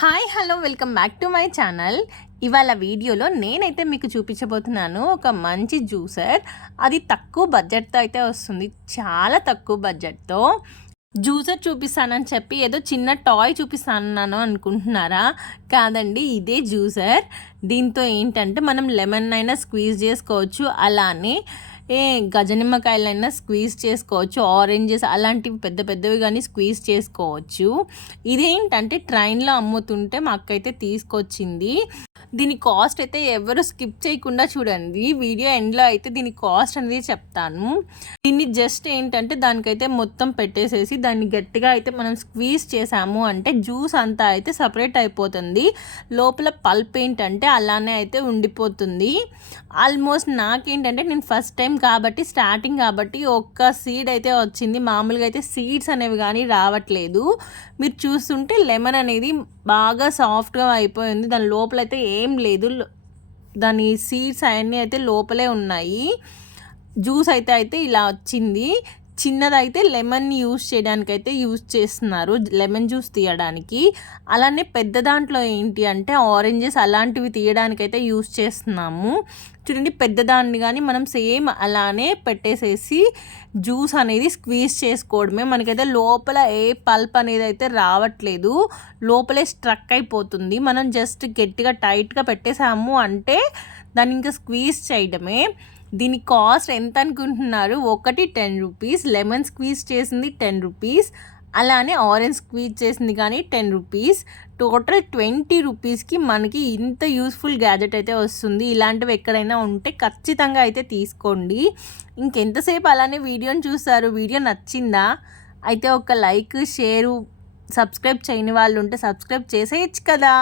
Hi hello welcome back to my channel. ఇవాళ వీడియోలో నేనైతే మీకు చూపించబోతున్నాను ఒక మంచి జ్యూసర్. అది తక్కువ బడ్జెట్తో అయితే వస్తుంది. చాలా తక్కువ బడ్జెట్తో. జ్యూసర్ చూపిస్తానని చెప్పి ఏదో చిన్న టాయ్ చూపిస్తాను అనుకుంటున్నారా? కాదండి ఇదే జ్యూసర్. దీంతో ఏంటంటే మనం లెమన్ అయినా స్క్వీజ్ చేసుకోవచ్చు. అలానే ఏ గజ నిమ్మకాయలైనా స్క్వీజ్ చేసుకోవచ్చు ఆరెంజెస్ అలాంటివి పెద్ద పెద్దవి కానీ స్క్వీజ్ చేసుకోవచ్చు. ఇదేంటంటే ట్రైన్లో అమ్ముతుంటే మా తీసుకొచ్చింది. దీని కాస్ట్ అయితే ఎవరు స్కిప్ చేయకుండా చూడండి. వీడియో ఎండ్లో అయితే దీని కాస్ట్ అనేది చెప్తాను. దీన్ని జస్ట్ ఏంటంటే దానికైతే మొత్తం పెట్టేసేసి దాన్ని గట్టిగా అయితే మనం స్క్వీజ్ చేసాము అంటే జ్యూస్ అంతా అయితే సపరేట్ అయిపోతుంది. లోపల పల్ప్ ఏంటంటే అలానే అయితే ఉండిపోతుంది. ఆల్మోస్ట్ నాకేంటంటే నేను ఫస్ట్ టైం కాబట్టి స్టార్టింగ్ కాబట్టి ఒక్క సీడ్ అయితే వచ్చింది. మామూలుగా అయితే సీడ్స్ అనేవి కానీ రావట్లేదు. మీరు చూస్తుంటే లెమన్ అనేది బాగా సాఫ్ట్గా అయిపోయింది. దాని లోపల అయితే ఏం లేదు. దాని సీడ్స్ అవన్నీ అయితే లోపలే ఉన్నాయి. జ్యూస్ అయితే అయితే ఇలా వచ్చింది. చిన్నదైతే లెమన్ యూస్ చేయడానికి అయితే యూస్ చేస్తున్నారు. లెమన్ జ్యూస్ తీయడానికి. అలానే పెద్ద దాంట్లో ఏంటి అంటే ఆరెంజెస్ అలాంటివి తీయడానికైతే యూస్ చేస్తున్నాము. చూడండి పెద్దదాన్ని కానీ మనం సేమ్ అలానే పెట్టేసేసి జ్యూస్ అనేది స్క్వీజ్ చేసుకోవడమే. మనకైతే లోపల ఏ పల్ప్ అనేది అయితే రావట్లేదు. లోపలే స్ట్రక్ అయిపోతుంది. మనం జస్ట్ గట్టిగా టైట్గా పెట్టేసాము అంటే దాన్ని ఇంకా స్క్వీజ్ చేయడమే. దీని కాస్ట్ ఎంత అనుకుంటున్నారు? ఒకటి టెన్ రూపీస్ లెమన్ స్క్వీజ్ చేసింది టెన్ రూపీస్ అలానే ఆరెంజ్ స్క్వీజ్ చేసింది కానీ టెన్ రూపీస్. టోటల్ ట్వంటీ రూపీస్కి మనకి ఇంత యూస్ఫుల్ గ్యాజెట్ అయితే వస్తుంది. ఇలాంటివి ఎక్కడైనా ఉంటే ఖచ్చితంగా అయితే తీసుకోండి. ఇంకెంతసేపు అలానే వీడియోని చూస్తారు వీడియో నచ్చిందా? అయితే ఒక లైక్ షేరు సబ్స్క్రైబ్ చేయని వాళ్ళు ఉంటే సబ్స్క్రైబ్ చేసేయచ్చు కదా!